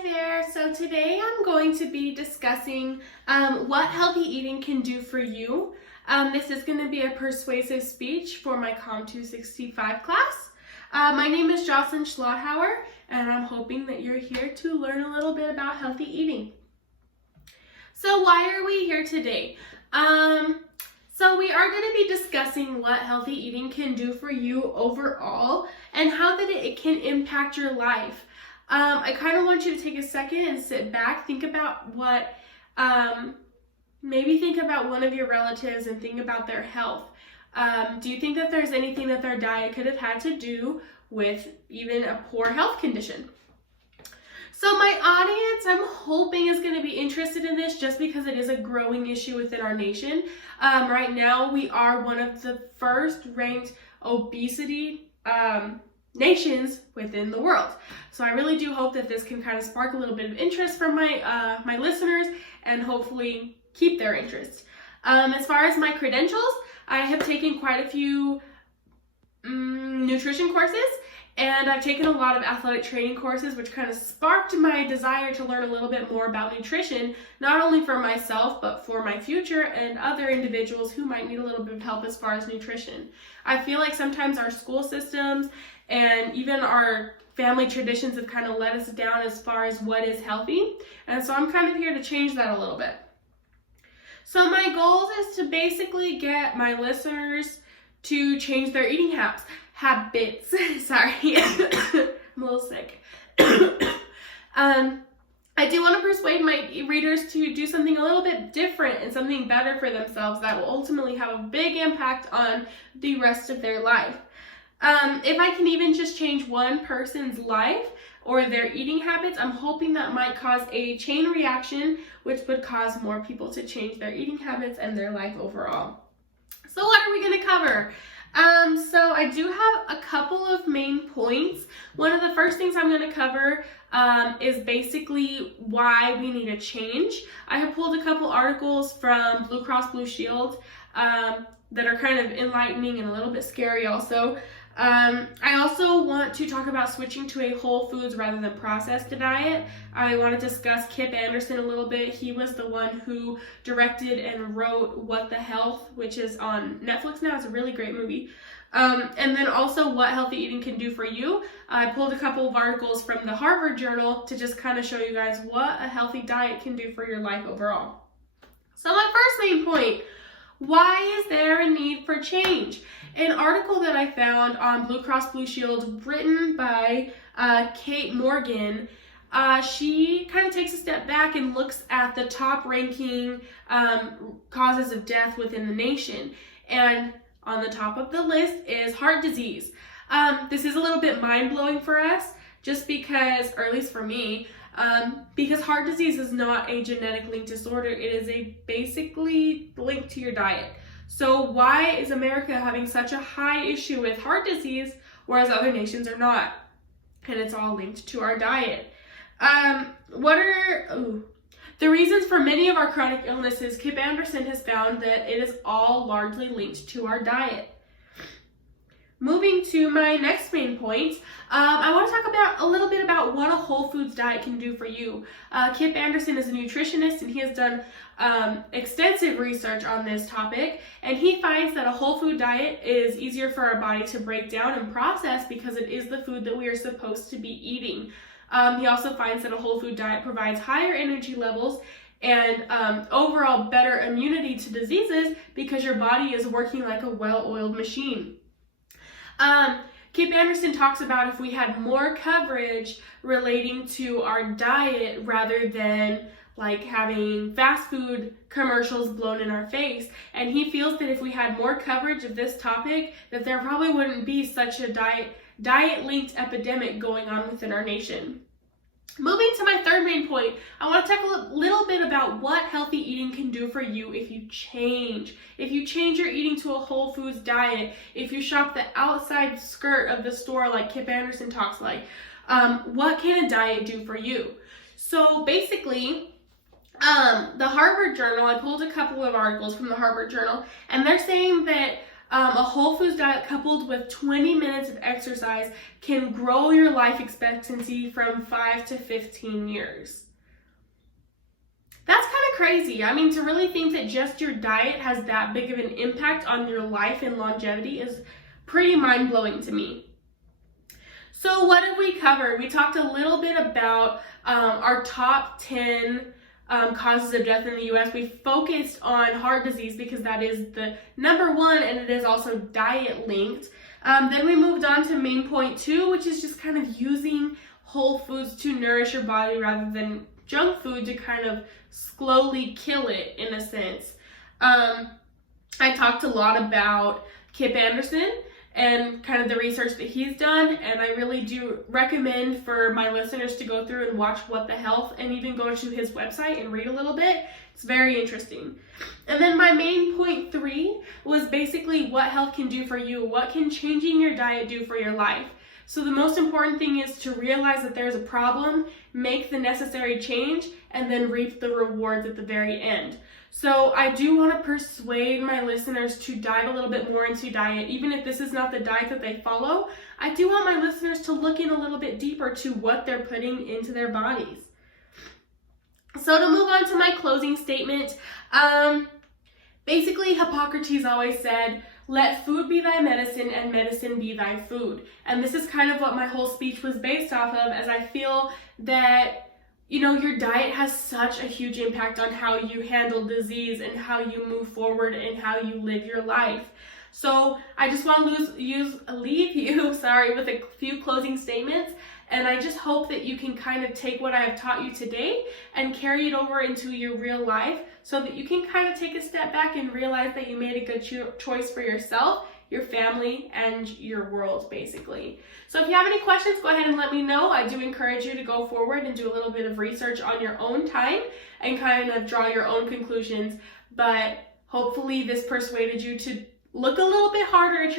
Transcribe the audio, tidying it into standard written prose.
Hi there. So today I'm going to be discussing what healthy eating can do for you. This is going to be a persuasive speech for my COMM 265 class. My name is Jocelyn Schlotthauer, and I'm hoping that you're here to learn a little bit about healthy eating. So why are we here today? So we are going to be discussing what healthy eating can do for you overall and how that it can impact your life. I kind of want you to take a second and sit back, think about maybe think about one of your relatives and think about their health. Do you think that there's anything that their diet could have had to do with even a poor health condition? So my audience, I'm hoping, is going to be interested in this just because it is a growing issue within our nation. Right now, we are one of the first ranked obesity nations within the world. So I really do hope that this can kind of spark a little bit of interest from my listeners and hopefully keep their interest. As far as my credentials, I have taken quite a few nutrition courses, and I've taken a lot of athletic training courses, which kind of sparked my desire to learn a little bit more about nutrition, not only for myself, but for my future and other individuals who might need a little bit of help as far as nutrition. I feel like sometimes our school systems and even our family traditions have kind of let us down as far as what is healthy. And so I'm kind of here to change that a little bit. So my goal is to basically get my listeners to change their eating habits. Sorry, I'm a little sick. I do want to persuade my readers to do something a little bit different and something better for themselves that will ultimately have a big impact on the rest of their life. If I can even just change one person's life or their eating habits, I'm hoping that might cause a chain reaction, which would cause more people to change their eating habits and their life overall. So what are we going to cover? So I do have a couple of main points. One of the first things I'm going to cover is basically why we need a change. I have pulled a couple articles from Blue Cross Blue Shield that are kind of enlightening and a little bit scary also. I also want to talk about switching to a whole foods rather than processed diet. I want to discuss Kip Anderson a little bit. He was the one who directed and wrote What the Health, which is on Netflix now. It's a really great movie. And then also what healthy eating can do for you. I pulled a couple of articles from the Harvard Journal to just kind of show you guys what a healthy diet can do for your life overall. So my first main point, why is there a need for change? An article that I found on Blue Cross Blue Shield written by Kate Morgan, she kind of takes a step back and looks at the top ranking causes of death within the nation. And on the top of the list is heart disease. This is a little bit mind-blowing for us just because, or at least for me, because heart disease is not a genetic linked disorder. It is basically linked to your diet. So why is America having such a high issue with heart disease, whereas other nations are not? And it's all linked to our diet. What are the reasons for many of our chronic illnesses? Kip Anderson has found that it is all largely linked to our diet. Moving to my next main point, I want to talk about a little bit about what a whole foods diet can do for you. Kip Anderson is a nutritionist, and he has done extensive research on this topic, and he finds that a whole food diet is easier for our body to break down and process because it is the food that we are supposed to be eating. He also finds that a whole food diet provides higher energy levels and overall better immunity to diseases because your body is working like a well-oiled machine. Kip Anderson talks about if we had more coverage relating to our diet rather than like having fast food commercials blown in our face. And he feels that if we had more coverage of this topic, that there probably wouldn't be such a diet-linked epidemic going on within our nation. Moving to my third main point, I want to talk a little bit about what healthy eating can do for you if you change. If you change your eating to a whole foods diet, if you shop the outside skirt of the store like Kip Anderson talks like, what can a diet do for you? So basically, the Harvard Journal, I pulled a couple of articles from the Harvard Journal, and they're saying that A whole foods diet coupled with 20 minutes of exercise can grow your life expectancy from 5 to 15 years. That's kind of crazy. I mean, to really think that just your diet has that big of an impact on your life and longevity is pretty mind-blowing to me. So what did we cover? We talked a little bit about our top 10 causes of death in the U.S. We focused on heart disease because that is the number one, and it is also diet linked. Then we moved on to main point 2, which is just kind of using whole foods to nourish your body rather than junk food to kind of slowly kill it, in a sense. I talked a lot about Kip Anderson and kind of the research that he's done, and I really do recommend for my listeners to go through and watch What the Health and even go to his website and read a little bit. It's very interesting. And then my main point 3 was basically what health can do for you. What can changing your diet do for your life? So the most important thing is to realize that there's a problem, make the necessary change, and then reap the rewards at the very end. So I do want to persuade my listeners to dive a little bit more into diet. Even if this is not the diet that they follow, I do want my listeners to look in a little bit deeper to what they're putting into their bodies. So to move on to my closing statement, basically Hippocrates always said, "Let food be thy medicine and medicine be thy food." And this is kind of what my whole speech was based off of, as I feel that your diet has such a huge impact on how you handle disease and how you move forward and how you live your life. So I just want to leave you with a few closing statements, and I just hope that you can kind of take what I have taught you today and carry it over into your real life so that you can kind of take a step back and realize that you made a good choice for yourself, your family, and your world, basically. So if you have any questions, go ahead and let me know. I do encourage you to go forward and do a little bit of research on your own time and kind of draw your own conclusions. But hopefully this persuaded you to look a little bit harder at your